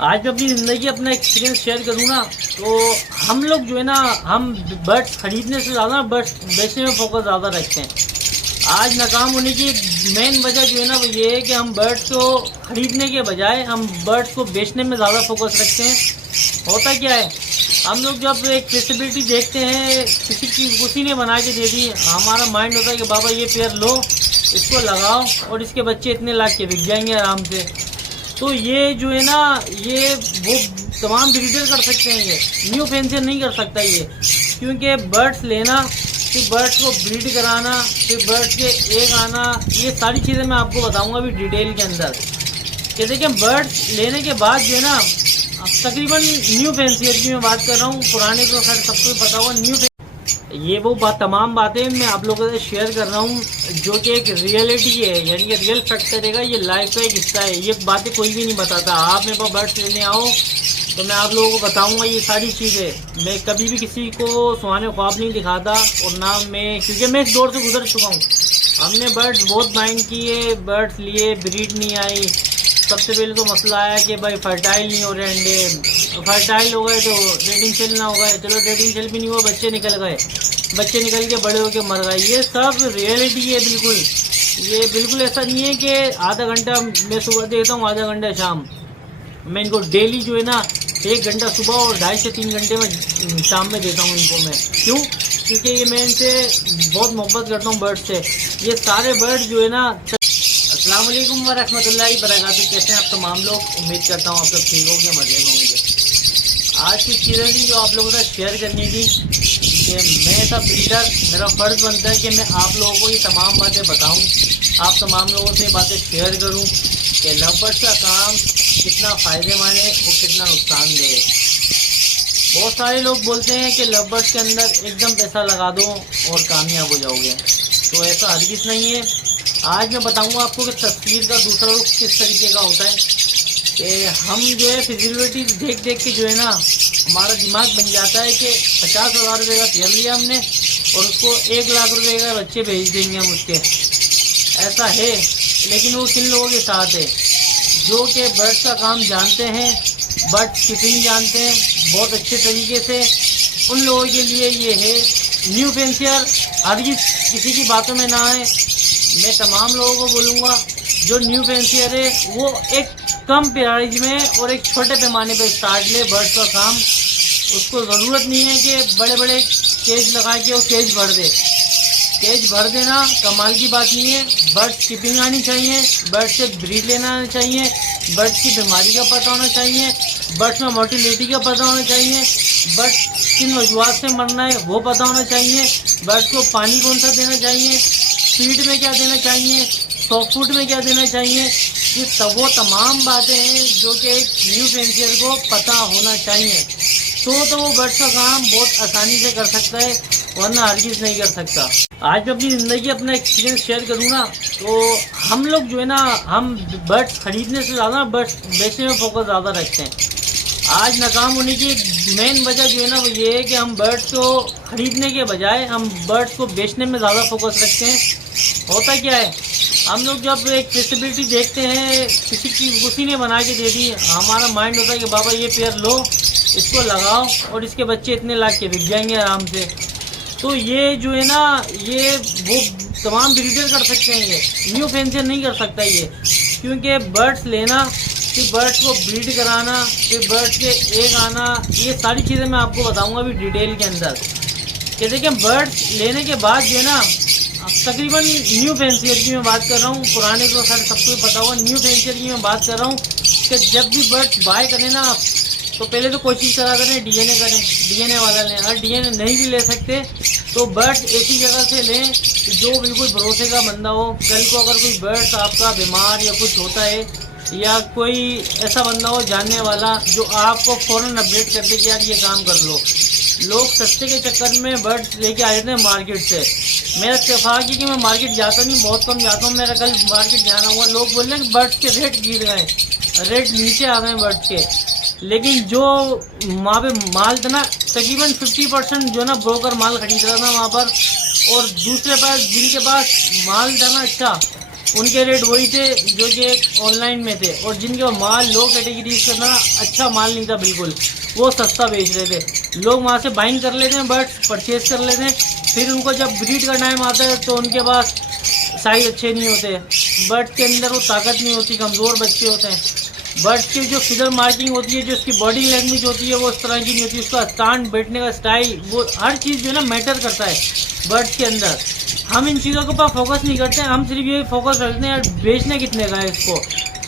आज मैं अपनी ज़िंदगी अपना एक्सपीरियंस शेयर करूँ ना, तो हम लोग जो है ना, हम बर्ड्स खरीदने से ज़्यादा बर्ड्स बेचने में फोकस ज़्यादा रखते हैं। आज नाकाम होने की मेन वजह जो है ना, वो ये है कि हम बर्ड्स को खरीदने के बजाय हम बर्ड्स को बेचने में ज़्यादा फोकस रखते हैं। होता क्या है, हम लोग जब एक फिजिबिलिटी देखते हैं, किसी ने बना के दे दी, हमारा माइंड होता है कि बाबा ये पेयर लो, इसको लगाओ और इसके बच्चे इतने लाख के बिक जाएंगे आराम से। तो ये जो है ना, ये वो तमाम ब्रीडर कर सकते हैं, ये न्यू फैंसियर नहीं कर सकता ये। क्योंकि बर्ड्स लेना, फिर बर्ड्स को ब्रीड कराना, फिर बर्ड्स के एग आना, ये सारी चीज़ें मैं आपको बताऊंगा अभी डिटेल के अंदर। कि देखिए, बर्ड्स लेने के बाद जो है ना, तकरीबन न्यू फैंसियर की मैं बात कर रहा हूँ, पुराने को खैर सबको पता होगा। ये वो तमाम बातें मैं आप लोगों से शेयर कर रहा हूँ जो कि एक रियलिटी है, यानी कि रियल फैक्टर है, ये लाइफ का एक हिस्सा है। ये बातें कोई भी नहीं बताता। आप मेरे पास बर्ड्स लेने आओ तो मैं आप लोगों को बताऊंगा ये सारी चीज़ें। मैं कभी भी किसी को सुहाने ख्वाब नहीं दिखाता, और ना मैं, क्योंकि मैं इस दौर से गुजर चुका हूँ। हमने बर्ड्स बहुत माइंड किए, बर्ड्स लिए, ब्रीड नहीं आई। सबसे पहले तो मसला आया कि भाई फर्टाइल नहीं हो रहे अंडे, फर्टाइल हो गए तो ब्रीडिंग सेल ना हो गए, चलो ब्रीडिंग सेल भी नहीं हुआ, बच्चे निकल गए, बच्चे निकल के बड़े होके मर गए। ये सब रियलिटी है बिल्कुल। ये बिल्कुल ऐसा नहीं है कि आधा घंटा मैं सुबह देता हूँ, आधा घंटा शाम। मैं इनको डेली जो है ना 1 घंटा सुबह और 2.5 से 3 घंटे में शाम में देता हूँ इनको मैं। क्यों? क्योंकि ये मैं इनसे बहुत मोहब्बत करता हूँ बर्ड से। ये सारे बर्ड जो है ना, अस्सलाम वालेकुम व रहमतुल्लाहि व बरकातहू। कैसे हैं आप तमाम लोग? उम्मीद करता हूँ आप सब ठीक होंगे, मज़े में होंगे। आज की चीज़ें थी जो आप लोगों के साथ शेयर करनी थी कि मैं ऐसा ब्रीडर, मेरा फ़र्ज़ बनता है कि मैं आप लोगों को ये तमाम बातें बताऊँ, आप तमाम लोगों से ये बातें शेयर करूँ कि लव बर्ड्स का काम कितना फ़ायदेमंद है और कितना नुकसानदेह है। बहुत सारे लोग बोलते हैं कि लव बर्ड्स के अंदर एकदम पैसा लगा दो और कामयाब हो जाओगे, तो ऐसा हरगिज़ नहीं है। आज मैं बताऊंगा आपको कि तस्वीर का दूसरा रुख किस तरीके का होता है। कि हम जो है फिजिबिलिटी देख देख के जो है ना, हमारा दिमाग बन जाता है कि 50,000 रुपये का शेयर लिया हमने और उसको 1 लाख रुपये का बच्चे भेज देंगे हम उसके। ऐसा है, लेकिन वो किन लोगों के साथ है जो कि बर्ड्स का काम जानते हैं, बर्ड कीपिंग जानते हैं बहुत अच्छे तरीके से। उन लोगों के लिए ये है। न्यू फैंसियर हरगिज़ किसी की बातों में ना आए। मैं तमाम लोगों को बोलूँगा जो न्यू फैंसियर है वो एक कम प्राइस में और एक छोटे पैमाने पर स्टार्ट ले बर्ड्स का काम। उसको ज़रूरत नहीं है कि बड़े बड़े केज लगा के वो केज भर दे। केज भर देना कमाल की बात नहीं है। बर्ड्स कीपिंग आनी चाहिए, बर्ड्स से ब्रीड लेना आना चाहिए, बर्ड्स की बीमारी का पता होना चाहिए, बर्ड्स में मोर्टिलिटी का पता होना चाहिए, बर्ड्स किन वजूहत से मरना है वो पता होना चाहिए, बर्ड्स को पानी कौन सा देना चाहिए, फीड में क्या देना चाहिए, सॉफ्ट फूड में क्या देना चाहिए। ये सब वो तमाम बातें हैं जो कि एक न्यू फैंसियर को पता होना चाहिए। तो वो बर्ड्स का काम बहुत आसानी से कर सकता है, वरना हरगिज़ नहीं कर सकता। आज मैं अपनी ज़िंदगी अपना एक्सपीरियंस शेयर करूँ ना, तो हम लोग जो है ना, हम बर्ड्स खरीदने से ज़्यादा बर्ड्स बेचने में फोकस ज़्यादा रखते हैं। आज नाकाम होने की मेन वजह जो है ना, वो ये है कि हम बर्ड्स को खरीदने के बजाय हम बर्ड्स को बेचने में ज़्यादा फोकस रखते हैं। होता क्या है, हम लोग जब एक फिजिबिलिटी देखते हैं, किसी ने बना के दे दी, हमारा माइंड होता है कि बाबा ये पेयर लो, इसको लगाओ और इसके बच्चे इतने लाख के बिक जाएंगे आराम से। तो ये जो है ना, ये वो तमाम ब्रीडर कर सकते हैं, ये न्यू फैंसियर नहीं कर सकता ये। क्योंकि बर्ड्स लेना, फिर बर्ड्स को ब्रीड कराना, फिर बर्ड्स के एग आना, ये सारी चीज़ें मैं आपको बताऊंगा अभी डिटेल के अंदर। कि देखिए, बर्ड्स लेने के बाद जो है ना, तकरीबन न्यू फैंसियर की मैं बात कर रहा हूँ, पुराने को खैर सबको पता होगा। न्यू फैंसियर की मैं बात कर रहा हूँ कि जब भी बर्ड्स बाय करें ना आप, तो पहले तो कोशिश करा करें डीएनए करें, डीएनए वाला लें। अगर डीएनए नहीं भी ले सकते तो बर्ड्स ऐसी जगह से लें जो बिल्कुल भरोसे का बंदा हो। कल को अगर कोई बर्ड्स आपका बीमार या कुछ होता है, या कोई ऐसा बंदा हो जानने वाला जो आपको फ़ौरन अपडेट कर दे कि यार ये काम कर लो। लोग सस्ते के चक्कर में बर्ड्स लेके आ जाते हैं मार्केट से। मेरा इत्तेफाक है कि मैं मार्केट जाता नहीं, बहुत कम जाता हूँ। मेरा कल मार्केट जाना हुआ, लोग बोल रहे हैं कि बर्ड्स के रेट गिर गए, रेट नीचे आ गए बर्ड्स के। लेकिन जो वहाँ पे माल था ना, तकरीबन 50% जो ना ब्रोकर माल खरीद रहा था वहाँ पर, और दूसरे पास जिनके पास माल था ना अच्छा, उनके रेट वही थे जो कि ऑनलाइन में थे, और जिनके माल लो कैटेगरीज का ना अच्छा माल नहीं था बिल्कुल, वो सस्ता बेच रहे थे। लोग वहाँ से बाइंग कर लेते हैं, बर्ड्स परचेज कर लेते हैं, फिर उनको जब ब्रीड का टाइम आता है तो उनके पास साइज अच्छे नहीं होते, बर्ड्स के अंदर वो ताकत नहीं होती, कमज़ोर बच्चे होते हैं। बर्ड्स की जो फिगर मार्किंग होती है, जो उसकी बॉडी लैंग्वेज होती है, वो उस तरह की नहीं होती, उसका स्टैंड, बैठने का स्टाइल, वो हर चीज़ जो है ना मैटर करता है बर्ड्स के अंदर। हम इन चीज़ों के ऊपर फोकस नहीं करते हैं, हम सिर्फ ये फोकस रखते हैं यार बेचने कितने का है इसको।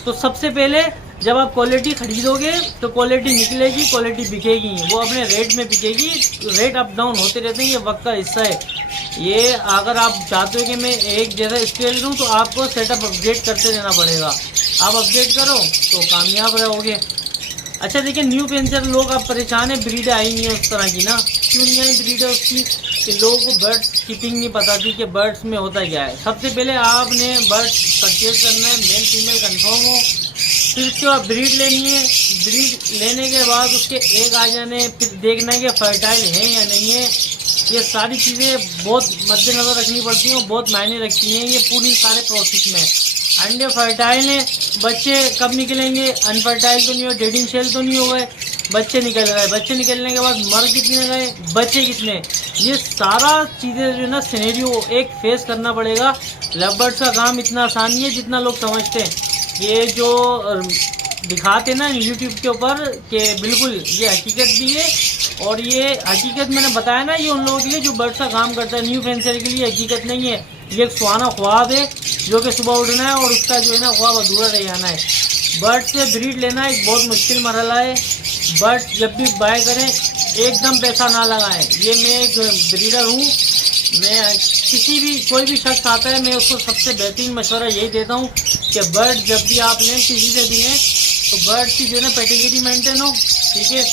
तो सबसे पहले जब आप क्वालिटी खरीदोगे तो क्वालिटी निकलेगी, क्वालिटी बिकेगी, वो अपने रेट में बिकेगी। रेट अप डाउन होते रहते हैं, ये वक्त का हिस्सा है। ये अगर आप चाहते हो कि मैं एक जैसा स्केल लूँ तो आपको सेटअप अपडेट करते रहना पड़ेगा। आप अपडेट करो तो कामयाब रहोगे। अच्छा देखिए, न्यू पेंचर लोग आप परेशान है, ब्रीड आई नहीं है उस तरह की ना। क्यों नहीं आई ब्रीड है उसकी? कि लोगों को बर्ड्स कीपिंग नहीं पता थी कि बर्ड्स में होता क्या है। सबसे पहले आपने बर्ड्स परचेज करना है, मेल फीमेल कंफर्म हो, फिर उसके बाद ब्रीड लेनी है। ब्रीड लेने के बाद उसके एग आ जाने, फिर देखना है कि फर्टाइल है या नहीं है। ये सारी चीज़ें बहुत मद्देनज़र रखनी पड़ती हैं, बहुत मायने रखती हैं ये पूरी सारे प्रोसेस में। अंडे फर्टाइल हैं, बच्चे कब निकलेंगे, अनफर्टाइल तो नहीं हो, डेडिंग शेल तो नहीं हो गए, बच्चे निकल गए, बच्चे निकलने के बाद मर कितने गए, बच्चे कितने, ये सारा चीज़ें जो है ना सिनेरियो एक फेस करना पड़ेगा। लव बर्ड्स का काम इतना आसान नहीं है जितना लोग समझते हैं। ये जो दिखाते ना यूट्यूब के ऊपर कि बिल्कुल ये हकीकत भी है, और ये हकीकत मैंने बताया ना, ये उन लोगों के लिए जो बर्ड्स का काम करता है। न्यू फेंसर के लिए हकीकत नहीं है, ये एक सुहाना ख्वाब है जो कि सुबह उठना है और उसका जो है ना ख्वाब अधूरा रह जाना है। बर्ड से ब्रीड लेना एक बहुत मुश्किल मरहला है। बर्ड जब भी बाय करें एकदम पैसा ना लगाएं। ये मैं एक ब्रीडर हूँ, मैं किसी भी कोई भी शख्स आता है मैं उसको सबसे बेहतरीन मशवरा यही देता हूँ कि बर्ड जब भी आप लें किसी से भी लें तो बर्ड की जो है ना पेडिग्री मेंटेन हो, ठीक है।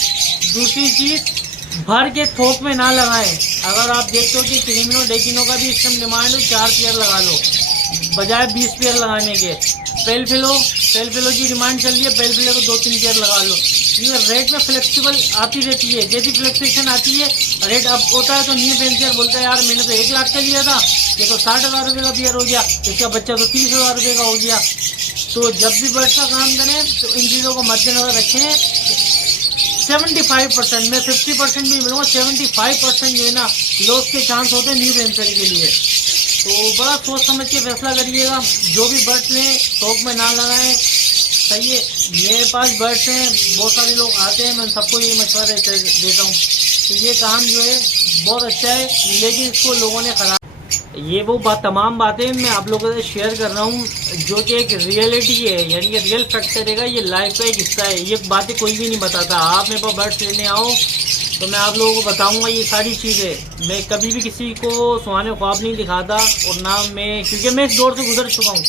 दूसरी चीज़, भर के थोक में ना लगाएं। अगर आप देखते हो कि क्रिमिनो डेकिनो का भी इस टाइम डिमांड है, 4 पेयर लगा लो बजाय 20 पेयर लगाने के। पेल फिलो की डिमांड चल रही है, पेल फिलो को 2-3 पेयर लगा लो। रेट में फ्लेक्सिबल आती रहती है, जैसी फ्लेक्सेशन आती है रेट अप होता है। तो न्यू पेंसियर बोलता है यार मैंने तो 1 लाख का लिया था, ये तो 60,000 रुपये का पेयर हो गया, इसका बच्चा तो 30,000 रुपये का हो गया। तो जब भी बर्ड का काम करें तो इन चीज़ों को मद्देनजर रखें। 75% में 50% भी मिलूँगा, 75% जो है ना लॉस के चांस होते हैं न्यू पेंसियर के लिए। तो बड़ा सोच समझ के फैसला करिएगा। जो भी बर्ड लें थोक में ना लगाएं, सही है। मेरे पास बर्ड्स हैं, बहुत सारे लोग आते हैं, मैं सबको ये मशवरा देता हूँ। तो ये काम जो है बहुत अच्छा है, लेकिन इसको लोगों ने खराब, ये वो तमाम बातें मैं आप लोगों से शेयर कर रहा हूँ जो कि एक रियलिटी है, यानी कि रियल फैक्टर है, ये लाइफ का एक हिस्सा है। ये बातें कोई भी नहीं बताता। आप मेरे पास बर्ड्स लेने आओ तो मैं आप लोगों को बताऊंगा ये सारी चीज़ें। मैं कभी भी किसी को सुहाने ख्वाब नहीं दिखाता, और ना मैं, क्योंकि मैं इस दौर से गुजर चुका हूँ।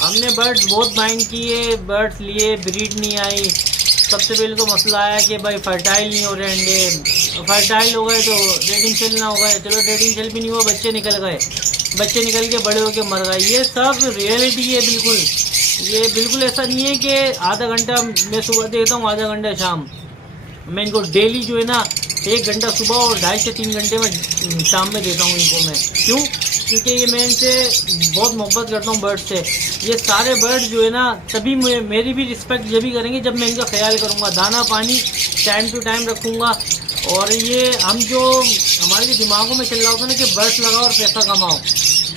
हमने बर्ड्स बहुत बाइंड किए, बर्ड्स लिए, ब्रीड नहीं आई। सबसे पहले तो मसला आया कि भाई फर्टाइल नहीं हो रहे अंडे, फर्टाइल हो गए तो डेटिंग सेल ना हो गए, चलो डेटिंग सेल भी नहीं हुआ, बच्चे निकल गए, बच्चे निकल के बड़े होके मर गए। ये सब रियलिटी है बिल्कुल। ये बिल्कुल ऐसा नहीं है कि आधा घंटा मैं सुबह देता हूँ, आधा घंटा शाम। मैं इनको डेली जो है ना 1 घंटा सुबह और 2.5 से 3 घंटे में शाम में देता हूँ इनको मैं। क्यों? क्योंकि ये मैं इनसे बहुत मोहब्बत करता हूँ बर्ड से। ये सारे बर्ड जो है ना तभी मेरी भी रिस्पेक्ट ये भी करेंगे जब मैं इनका ख्याल करूँगा, दाना पानी टाइम टू टाइम रखूँगा। और ये हम जो हमारे जो दिमागों में चल रहा होता है ना कि बर्ड्स लगाओ और पैसा कमाओ,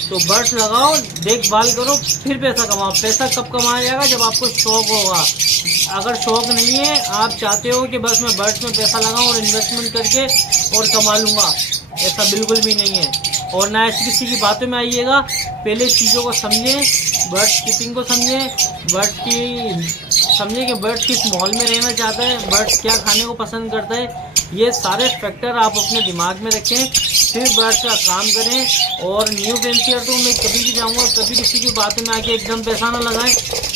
तो बर्ड्स लगाओ, देखभाल करो, फिर पैसा कमाओ। पैसा कब कमाया जाएगा? जब आपको शौक होगा। अगर शौक नहीं है, आप चाहते हो कि बस मैं बर्ड्स में पैसा लगाऊं और इन्वेस्टमेंट करके और कमा लूँगा, ऐसा बिल्कुल भी नहीं है। और ना ऐसी किसी की बातों में आइएगा। पहले चीज़ों को समझें, बर्ड्स कीपिंग को समझें, समझें कि बर्ड्स किस माहौल में रहना चाहता है, बर्ड्स क्या खाने को पसंद करता है। ये सारे फैक्टर आप अपने दिमाग में रखें, फिर बर्ड्स का काम करें। और न्यू पेंसियर तो मैं कभी भी जाऊँगा, कभी किसी की बातों में आके एकदम पैसा ना लगाएं,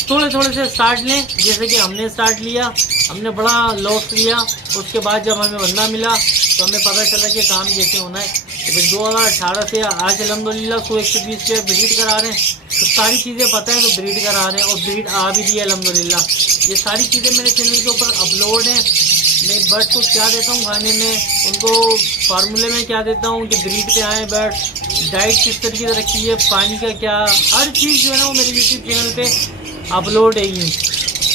थोड़े थोड़े से स्टार्ट लें। जैसे कि हमने स्टार्ट लिया, हमने बड़ा लॉस लिया, उसके बाद जब हमें बंदा मिला तो हमें पता चला कि काम कैसे होना है। तो फिर 2018 से आज अल्हम्दुलिल्लाह 100-120 पे ब्रीड करा रहे हैं। तो सारी चीज़ें पता है तो ब्रीड करा रहे हैं, और ब्रीड आ भी रही है अल्हम्दुलिल्लाह। ये सारी चीज़ें मेरे चैनल के ऊपर अपलोड हैं। मैं बर्ड्स को क्या देता हूँ खाने में, उनको फार्मूले में क्या देता हूँ कि ब्रीड पे आए बर्ड्स, डाइट किस तरीके से रखी है, पानी का क्या, हर चीज़ जो है ना वो मेरे यूट्यूब चैनल पे अपलोड है ही।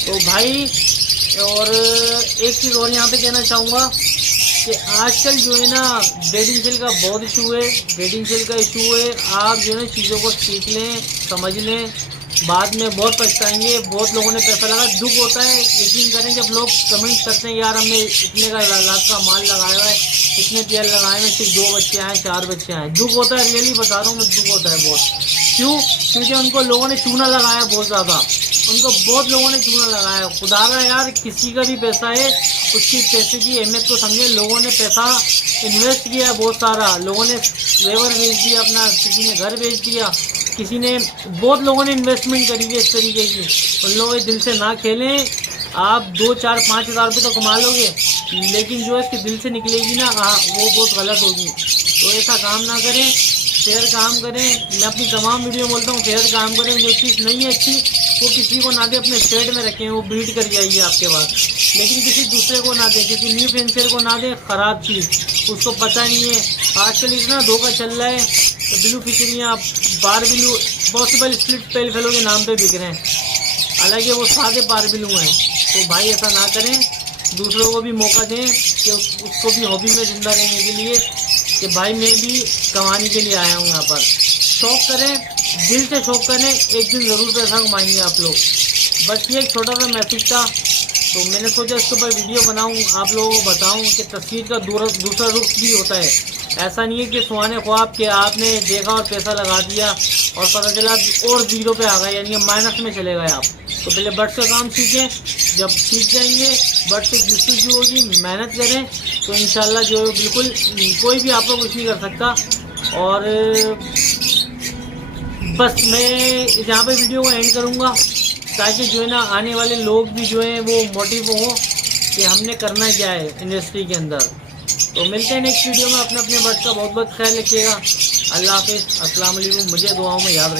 तो भाई और एक चीज़ और यहाँ पे कहना चाहूँगा कि आजकल जो है ना वेडिंग सेल का बहुत इशू है, वेडिंग सेल का इशू है। आप जो है चीज़ों को सीख लें, समझ लें, बाद में बहुत पछताएंगे। बहुत लोगों ने पैसा लगा, दुख होता है। यकीन करें जब लोग कमेंट करते हैं यार हमने इतने का लाख का माल लगाया है, इतने तेल लगाए हैं, सिर्फ 2 बच्चे आए, 4 बच्चे आए, दुख होता है। रियली बता रहा हूँ मैं, दुख होता है बहुत। क्यों? क्योंकि उनको लोगों ने चूना लगाया बहुत ज़्यादा, उनको बहुत लोगों ने चूना लगाया। खुदा का यार किसी का भी पैसा है, उसकी पैसे की अहमियत को समझे। लोगों ने पैसा इन्वेस्ट किया है बहुत सारा, लोगों ने वेवर बेच दिया अपना, किसी ने घर बेच दिया, किसी ने, बहुत लोगों ने इन्वेस्टमेंट करी है इस तरीके की। उन लोगों के दिल से ना खेलें। आप 2, 4, 5 हज़ार रुपये तो कमा लोगे, लेकिन जो इसके दिल से निकलेगी ना वो बहुत गलत होगी। तो ऐसा काम ना करें, फेयर काम करें। मैं अपनी तमाम वीडियो बोलता हूँ फेयर काम करें। जो चीज़ नहीं है अच्छी वो किसी को ना दें, अपने शेड में रखें, वो ब्रीड कर जाइए आपके पास, लेकिन किसी दूसरे को ना दें, किसी न्यू फेंसियर को ना दें। ख़राब चीज़, उसको पता नहीं है। आजकल इतना धोखा चल रहा है, तो ब्लू फिशरियाँ, बारबिलू, पॉसिबल स्प्लिट पेल फेलो के नाम पे बिक रहे हैं, हालांकि वो सादे बारबिलू हैं। तो भाई ऐसा ना करें, दूसरों को भी मौका दें कि उसको भी हॉबी में ज़िंदा रहने के लिए, कि भाई मैं भी कमाने के लिए आया हूँ यहाँ पर। शौक करें, दिल से शौक करें, एक दिन ज़रूर पैसा कमाएंगे आप लोग। बस ये एक छोटा सा मैसेज था, तो मैंने सोचा इसके ऊपर वीडियो बनाऊं, आप लोगों को बताऊं कि तस्वीर का दूसरा रुख भी होता है। ऐसा नहीं है कि सुहाने ख्वाब के आपने देखा और पैसा लगा दिया और पता चला और जीरो पे आ गए, यानी माइनस में चले गए आप। तो पहले बर्ड्स का काम सीखें, जब सीख जाएंगे बर्ड्स से जस्तजू होगी, मेहनत करें, तो इंशाल्लाह जो बिल्कुल कोई भी आपको कुछ नहीं कर सकता। और बस मैं यहाँ पे वीडियो को एंड करूँगा, ताकि जो है ना आने वाले लोग भी जो हैं वो मोटिव हो कि हमने करना क्या है इंडस्ट्री के अंदर। तो मिलते हैं नेक्स्ट वीडियो में। अपने बर्ड्स का बहुत बहुत ख्याल रखिएगा। अल्लाह हाफिज़, अस्सलाम वालेकुम। मुझे दुआओं में याद रखिए।